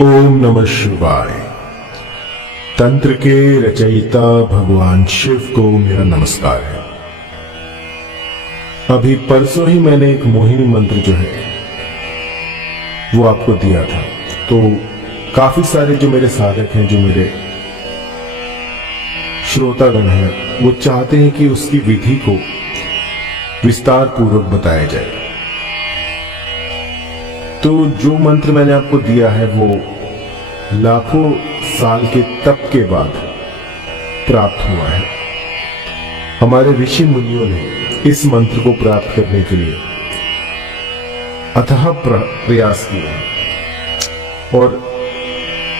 ओम नमः शिवाय। तंत्र के रचयिता भगवान शिव को मेरा नमस्कार है। अभी परसों ही मैंने एक मोहिनी मंत्र जो है वो आपको दिया था, तो काफी सारे जो मेरे साधक हैं, जो मेरे श्रोतागण हैं, वो चाहते हैं कि उसकी विधि को विस्तार पूर्वक बताया जाए। तो जो मंत्र मैंने आपको दिया है वो लाखों साल के तप के बाद प्राप्त हुआ है। हमारे ऋषि मुनियों ने इस मंत्र को प्राप्त करने के लिए अथाह प्रयास किए और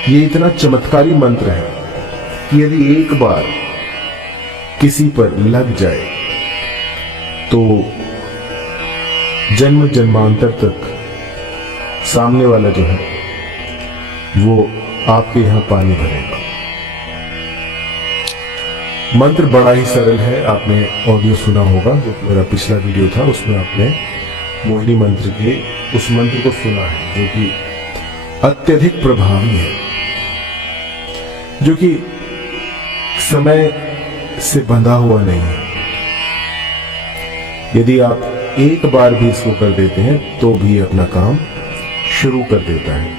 ये इतना चमत्कारी मंत्र है कि यदि एक बार किसी पर लग जाए तो जन्म जन्मांतर तक सामने वाला जो है वो आपके यहां पानी भरेगा। मंत्र बड़ा ही सरल है। आपने ऑडियो सुना होगा, जो मेरा पिछला वीडियो था उसमें आपने मोहिनी मंत्र के उस मंत्र को सुना है, जो कि अत्यधिक प्रभावी है, जो कि समय से बंधा हुआ नहीं है। यदि आप एक बार भी इसको कर देते हैं तो भी अपना काम शुरू कर देता है।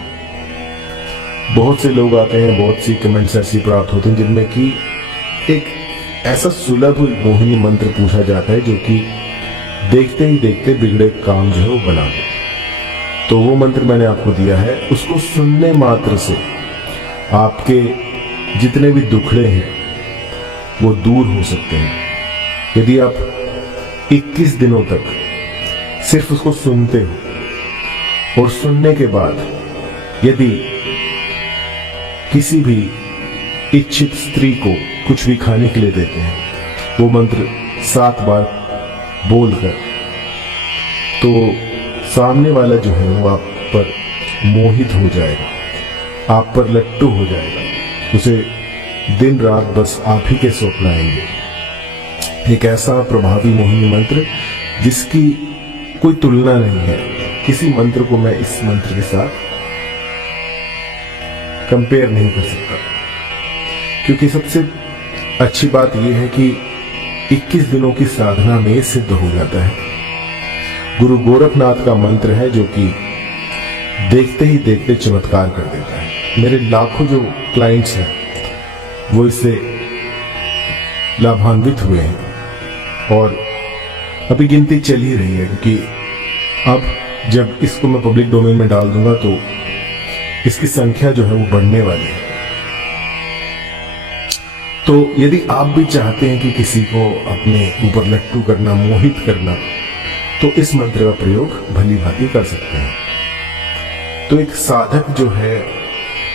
बहुत से लोग आते हैं, बहुत सी कमेंट्स ऐसी प्राप्त होते हैं जिनमें कि एक ऐसा सुलभ मोहिनी मंत्र पूछा जाता है जो कि देखते ही देखते बिगड़े काम जो है वो बना दे। तो वो मंत्र मैंने आपको दिया है, उसको सुनने मात्र से आपके जितने भी दुखड़े हैं वो दूर हो सकते हैं। यदि आप 21 दिनों तक सिर्फ उसको सुनते हो और सुनने के बाद यदि किसी भी इच्छित स्त्री को कुछ भी खाने के लिए देते हैं, वो मंत्र 7 बार बोलकर, तो सामने वाला जो है वो आप पर मोहित हो जाएगा, आप पर लट्टू हो जाएगा। उसे दिन रात बस आप ही के स्वप्न आएंगे। एक ऐसा प्रभावी मोहिनी मंत्र जिसकी कोई तुलना नहीं है। किसी मंत्र को मैं इस मंत्र के साथ कंपेयर नहीं कर सकता, क्योंकि सबसे अच्छी बात यह है कि 21 दिनों की साधना में सिद्ध हो जाता है। गुरु गोरखनाथ का मंत्र है जो कि देखते ही देखते चमत्कार कर देता है। मेरे लाखों जो क्लाइंट्स हैं वो इससे लाभान्वित हुए हैं और अभी गिनती चल ही रही है, क्योंकि अब जब इसको मैं पब्लिक डोमेन में डाल दूंगा तो इसकी संख्या जो है वो बढ़ने वाली है। तो यदि आप भी चाहते हैं कि किसी को अपने ऊपर लट्टू करना, मोहित करना, तो इस मंत्र का प्रयोग भली भांति कर सकते हैं। तो एक साधक जो है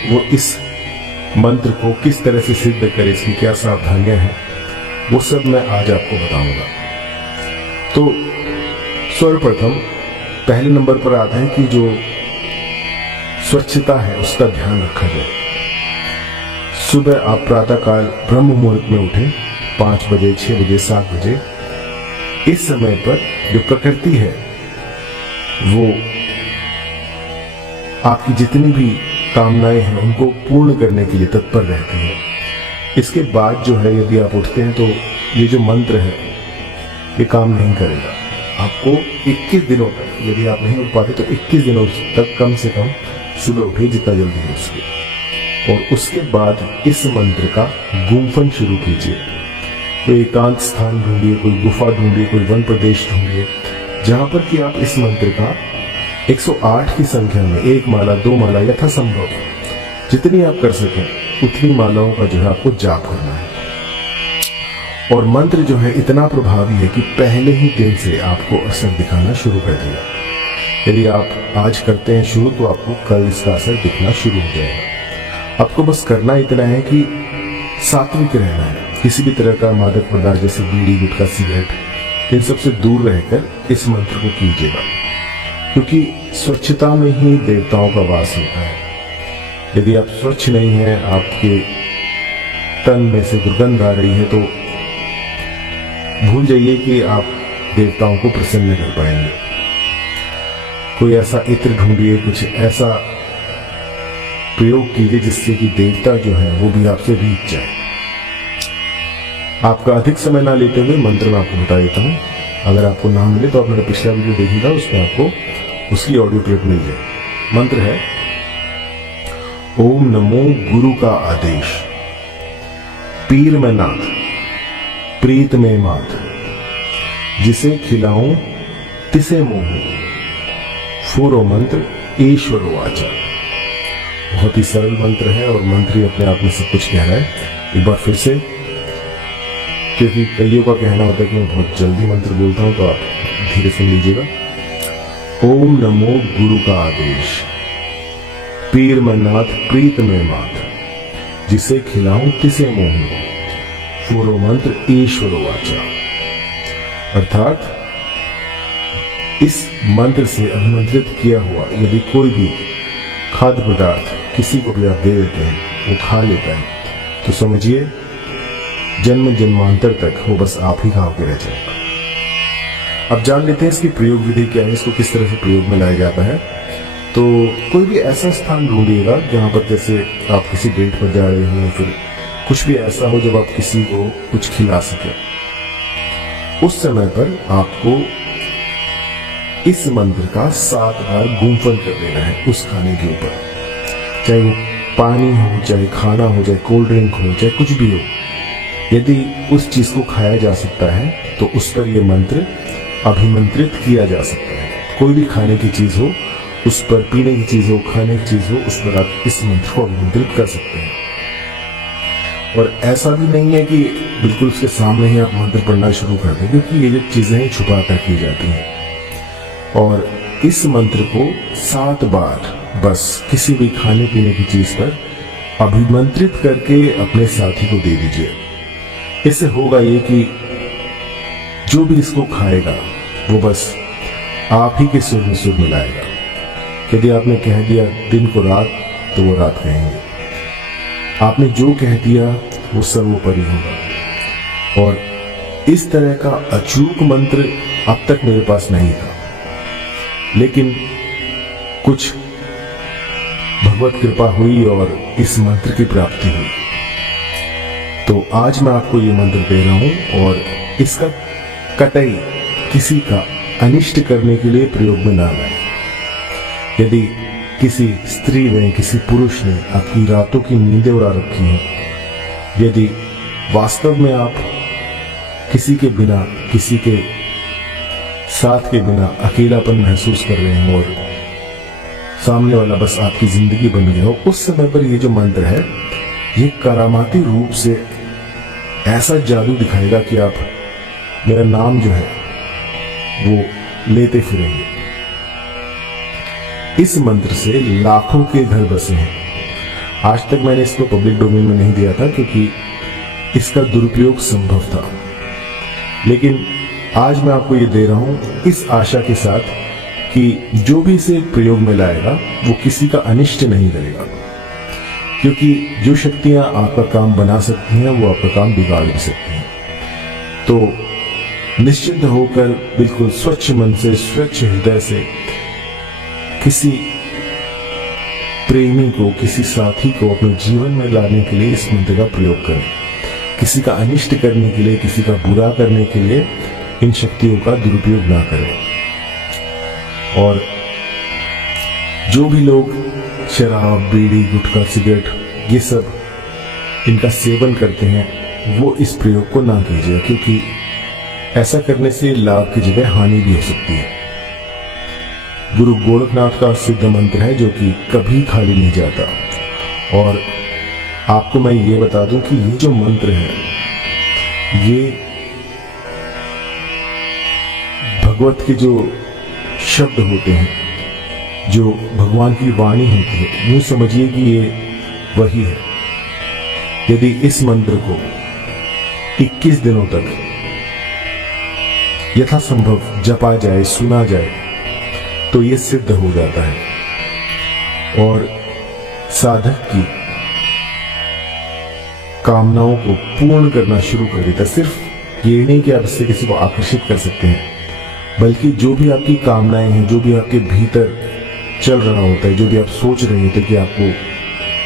वो इस मंत्र को किस तरह से सिद्ध करे, इसकी क्या सावधानियां हैं, वो सब मैं आज आपको बताऊंगा। तो सर्वप्रथम पहले नंबर पर आता है कि जो स्वच्छता है उसका ध्यान रखा जाए। सुबह आप प्रातःकाल ब्रह्म मुहूर्त में उठें, 5 बजे, 6 बजे, 7 बजे। इस समय पर जो प्रकृति है वो आपकी जितनी भी कामनाएं हैं उनको पूर्ण करने के लिए तत्पर रहती है। इसके बाद जो है यदि आप उठते हैं तो ये जो मंत्र है ये काम नहीं करेगा। आपको 21 दिनों तक, यदि आप नहीं उठ पाते तो 21 दिनों तक कम से कम सुबह उठिए जितना जल्दी हो सके, और उसके बाद इस मंत्र का गुम्फन शुरू कीजिए। कोई एकांत स्थान ढूंढिए, कोई गुफा ढूंढिए, कोई वन प्रदेश ढूंढिए जहां पर कि आप इस मंत्र का 108 की संख्या में 1 माला, 2 माला यथासंभव जितनी आप कर सकें उतनी मालाओं का जो है आपको जाप करना है। और मंत्र जो है इतना प्रभावी है कि पहले ही दिन से आपको असर दिखाना शुरू कर देगा। यदि आप आज करते हैं शुरू तो आपको कल इसका असर दिखना शुरू हो जाएगा। आपको बस करना इतना है कि सात्विक रहना है। किसी भी तरह का मादक पदार्थ जैसे बीड़ी, गुटखा, सिगरेट, इन सबसे दूर रहकर इस मंत्र को कीजिएगा, क्योंकि स्वच्छता में ही देवताओं का वास होता है। यदि आप स्वच्छ नहीं हैं, आपके तन में से दुर्गंध आ रही है, तो भूल जाइए कि आप देवताओं को प्रसन्न कर पाएंगे। कोई ऐसा इत्र ढूंढिए, कुछ ऐसा प्रयोग कीजिए जिससे कि देवता जो है वो भी आपसे रीत जाए। आपका अधिक समय ना लेते हुए मंत्र में आपको बता देता हूं। अगर आपको ना मिले तो आप मेरा पिछला वीडियो देखिएगा, उसमें आपको उसकी ऑडियो क्लिप मिल जाए। मंत्र है ओम नमो गुरु का आदेश, पीर में नाथ प्रीत में मात, जिसे खिलाऊं तिसे मोह, फूरो मंत्र ईश्वर वाचा। बहुत ही सरल मंत्र है और मंत्र ही अपने आप में सब कुछ कह रहा है। एक बार फिर से, क्योंकि कईयों का कहना होता है कि मैं बहुत जल्दी मंत्र बोलता हूं, तो आप धीरे सुन लीजिएगा। ओम नमो गुरु का आदेश, पीर में नाथ प्रीत में मात, जिसे खिलाऊं तिसे मोह, फूरो मंत्र ईश्वर वाचा। अर्थात इस मंत्र से अभिमंत्रित किया हुआ यदि कोई भी खाद्य पदार्थ किसी को भी आप दे देते हैं, वो खा लेता है, तो समझिए जन्म जन्मांतर तक वो बस आप ही खाओगे रह जाएगा। अब जान लेते हैं इसकी प्रयोग विधि क्या है, इसको किस तरह से प्रयोग में लाया जाता है। तो कोई भी ऐसा स्थान ढूंढिएगा जहां पर जैसे आप किसी डेट पर जा रहे हो, फिर कुछ भी ऐसा हो जब आप किसी को कुछ खिला सके। उस समय पर आपको इस मंत्र का 7 बार गुंफन कर देना है उस खाने के ऊपर, चाहे वो पानी हो, चाहे खाना हो, चाहे कोल्ड ड्रिंक हो, चाहे कुछ भी हो। यदि उस चीज को खाया जा सकता है तो उस पर यह मंत्र अभिमंत्रित किया जा सकता है। कोई भी खाने की चीज हो, उस पर पीने की चीज हो, खाने की चीज हो, उस पर आप इस मंत्र को अभिमंत्रित कर सकते हैं। और ऐसा भी नहीं है कि बिल्कुल उसके सामने ही आप मंत्र पढ़ना शुरू कर दें, क्योंकि ये जो चीजें ही छुपा कर की जाती हैं। और इस मंत्र को 7 बार बस किसी भी खाने पीने की चीज पर अभिमंत्रित करके अपने साथी को दे दीजिए। इससे होगा ये कि जो भी इसको खाएगा वो बस आप ही के सुर में सुर मिलाएगा। यदि आपने कह दिया दिन को रात, तो वो रात कहेंगे। आपने जो कह दिया वो सर्वोपरि होगा। और इस तरह का अचूक मंत्र अब तक मेरे पास नहीं था, लेकिन कुछ भगवत कृपा हुई और इस मंत्र की प्राप्ति हुई। तो आज मैं आपको ये मंत्र दे रहा हूं और इसका कतई किसी का अनिष्ट करने के लिए प्रयोग में ना लाए। यदि किसी स्त्री ने, किसी पुरुष ने आपकी रातों की नींदें उड़ा रखी हैं, यदि वास्तव में आप किसी के बिना, किसी के साथ के बिना अकेलापन महसूस कर रहे हैं और सामने वाला बस आपकी जिंदगी बन गया हो, उस समय पर ये जो मंत्र है ये करामाती रूप से ऐसा जादू दिखाएगा कि आप मेरा नाम जो है वो लेते फिरेंगे। इस मंत्र से लाखों के घर बसे हैं। आज तक मैंने इसको पब्लिक डोमेन में नहीं दिया था क्योंकि इसका दुरुपयोग संभव था, लेकिन आज मैं आपको ये दे रहा हूं इस आशा के साथ कि जो भी इसे प्रयोग में लाएगा वो किसी का अनिष्ट नहीं करेगा, क्योंकि जो शक्तियां आपका काम बना सकती हैं वो आपका काम बिगाड़ भी सकती हैं। तो निश्चिंत होकर बिल्कुल स्वच्छ मन से, स्वच्छ हृदय से किसी प्रेमी को, किसी साथी को अपने जीवन में लाने के लिए इस मंत्र का प्रयोग करें। किसी का अनिष्ट करने के लिए, किसी का बुरा करने के लिए इन शक्तियों का दुरुपयोग ना करें। और जो भी लोग शराब, बीड़ी, गुटखा, सिगरेट ये सब इनका सेवन करते हैं वो इस प्रयोग को ना कीजिए, क्योंकि ऐसा करने से लाभ की जगह हानि भी हो सकती है। गुरु गोरखनाथ का सिद्ध मंत्र है जो कि कभी खाली नहीं जाता। और आपको मैं ये बता दूं कि ये जो मंत्र है ये भगवत के जो शब्द होते हैं, जो भगवान की वाणी होती है, यूं समझिए कि ये वही है। यदि इस मंत्र को 21 दिनों तक यथासंभव जपा जाए, सुना जाए, तो ये सिद्ध हो जाता है और साधक की कामनाओं को पूर्ण करना शुरू कर देता है। सिर्फ ये नहीं कि आप इससे किसी को आकर्षित कर सकते हैं, बल्कि जो भी आपकी कामनाएं हैं, जो भी आपके भीतर चल रहा होता है, जो भी आप सोच रहे होते हैं कि आपको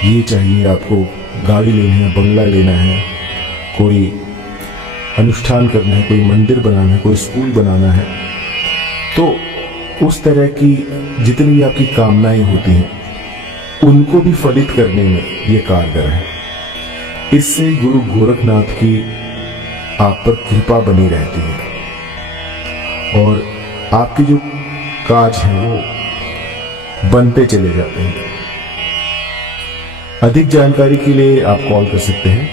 ये चाहिए, आपको गाड़ी लेनी है, बंगला लेना है, कोई अनुष्ठान करना है, कोई मंदिर बनाना है, कोई स्कूल बनाना है, तो उस तरह की जितनी भी आपकी कामनाएं होती हैं उनको भी फलित करने में ये कारगर है। इससे गुरु गोरखनाथ की आप पर कृपा बनी रहती है और आपके जो काज हैं वो बनते चले जाते हैं। अधिक जानकारी के लिए आप कॉल कर सकते हैं